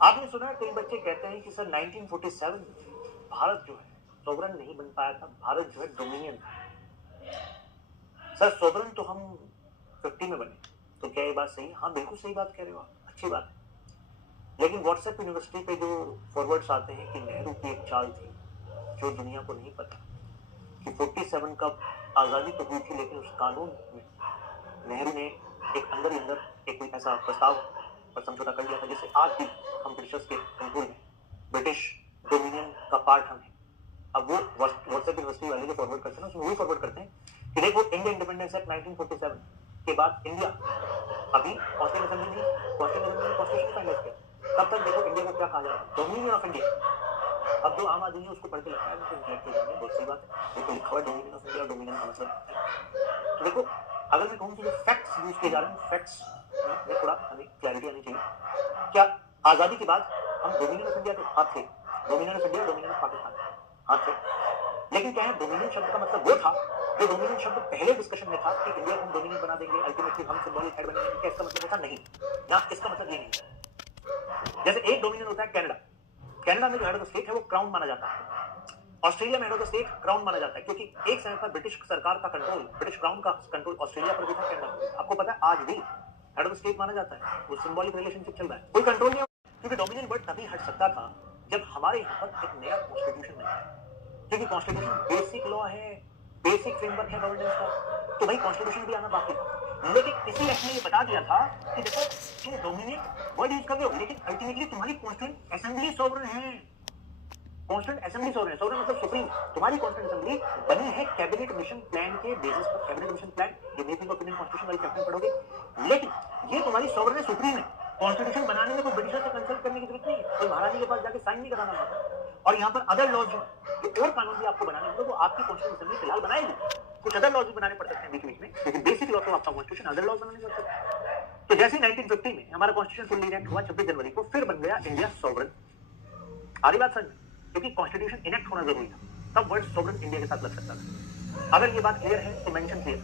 आपने सुना है कई बच्चे कहते हैं कि सर 1947 भारत जो है सोवरन नहीं बन पाया था, भारत जो है डोमिनियन था। सर सोवरन तो हम 50 में बने, तो क्या ये बात सही है? हाँ बिल्कुल सही बात कह रहे हो आप, अच्छी बात है। लेकिन व्हाट्सएप यूनिवर्सिटी पे जो फॉरवर्ड्स आते हैं कि नेहरू की एक चाल थी जो दुनिया को नहीं पता कि 47 का आजादी तो हुई थी, लेकिन उस कानून में नेहरू ने एक अंदर ही अंदर एक कोई ऐसा प्रस्ताव पर समझौता कर लिया था जिससे आज भी हम ब्रिटिशर्स के कंट्रोल में, ब्रिटिश डोमिनियन का पार्ट हम हैं। अब वो व्हाट्सएप यूनिवर्सिटी वाले जो फॉरवर्ड करते हैं ना, उसमें वही फॉरवर्ड करते हैं कि देखो इंडिया इंडिपेंडेंस एक्ट 1947 के बाद इंडिया अभी कॉन्स्टिट्यूशन असेंबली नहीं, कॉन्स्टिट्यूशन असेंबली ने कॉन्स्टिट्यूशन फाइनलाइज किया, तब तक देखो इंडिया को क्या कहा जा रहा है, डोमिनियन ऑफ इंडिया। अब जो आम आदमी है उसको पढ़ के लिखा है, बहुत सही बात है, देखो लिखा हुआ डोमिनियन ऑफ इंडिया, डोमिनियन का मतलब तो देखो अगर मैं कहूँ कि जो फैक्ट्स यूज किए जा रहे हैं, फैक्ट्स में थोड़ा हमें क्लैरिटी आनी चाहिए। क्या आजादी के बाद हम डोमिनियन ऑफ इंडिया के हाथ थे, dominion of India, dominion of Pakistan हाथ थे, लेकिन क्या है डोमिनियन शब्द का मतलब वो था जो डोमिनियन शब्द पहले डिस्कशन में था कि इंडिया को हम डोमिनियन बना देंगे, अल्टीमेटली हम सिंबॉलिक हेड बनेंगे, क्या इसका मतलब था? नहीं, ना इसका मतलब ये नहीं। जैसे एक डोमिनियन होता है कनाडा, कनाडा में जो हेड ऑफ द स्टेट है वो क्राउन माना जाता है, ऑस्ट्रेलिया में head of the state crown माना जाता है, क्योंकि एक समय पर ब्रिटिश सरकार का कंट्रोल, ब्रिटिश क्राउन का कंट्रोल ऑस्ट्रेलिया पर भी था, कनाडा पर। आपको पता है आज भी हेड ऑफ द स्टेट माना जाता है, वो सिंबॉलिक रिलेशनशिप चल रहा है, कोई कंट्रोल नहीं, क्योंकि डोमिनियन वर्ड तभी हट सकता था जब हमारे यहाँ पर एक नया कॉन्स्टिट्यूशन बन जाए, क्योंकि कॉन्स्टिट्यूशन बेसिक लॉ है, बेसिक फ्रेमवर्क है गवर्नेंस का, तो भाई कॉन्स्टिट्यूशन भी आना बाकी था। लेकिन इसी एक्ट ने ये बता दिया था कि देखो तुम डोमिनियन वर्ड यूज कर रहे हो, लेकिन अल्टीमेटली तुम्हारी कॉन्स्टिट्यूंट असेंबली सोवरेन है, कॉन्स्टिट्यूंट असेंबली सोवरेन, सोवरेन मतलब सुप्रीम। तुम्हारी कॉन्स्टिट्यूंट असेंबली बनी है कैबिनेट मिशन प्लान के बेसिस पर, कैबिनेट मिशन प्लान जो मेकिंग ऑफ इंडियन कॉन्स्टिट्यूशन वाली चैप्टर पढ़ोगे, लेकिन ये तुम्हारी सोवरेन है, सुप्रीम है। कॉन्स्टिट्यूशन बनाने में कोई ब्रिटिशर से कंसल्ट करने की जरूरत नहीं है, कोई महारानी के पास जाके साइन नहीं कराना पड़ता। और यहाँ पर अदर लॉज जो और कानून भी आपको बनाने होंगे, वो आपकी कॉन्स्टिट्यूशन असेंबली फिलहाल बनाएगी, कुछ अदर लॉज भी बनाने पड़ सकते हैं बीच बीच में, लेकिन बेसिक लॉ तो आपका कॉन्स्टिट्यूशन अदर लॉज बनाने पड़ सकते हैं। तो जैसे 1950 में हमारा कॉन्स्टिट्यूशन फुल्ली इनेक्ट हुआ 26 जनवरी को, फिर बन गया इंडिया सोवरेन। आधी बात समझ, क्योंकि कॉन्स्टिट्यूशन इनेक्ट होना जरूरी था, तब वर्ड सोवरेन इंडिया के साथ लग सकता था। अगर ये बात क्लियर है तो मेंशन क्लियर।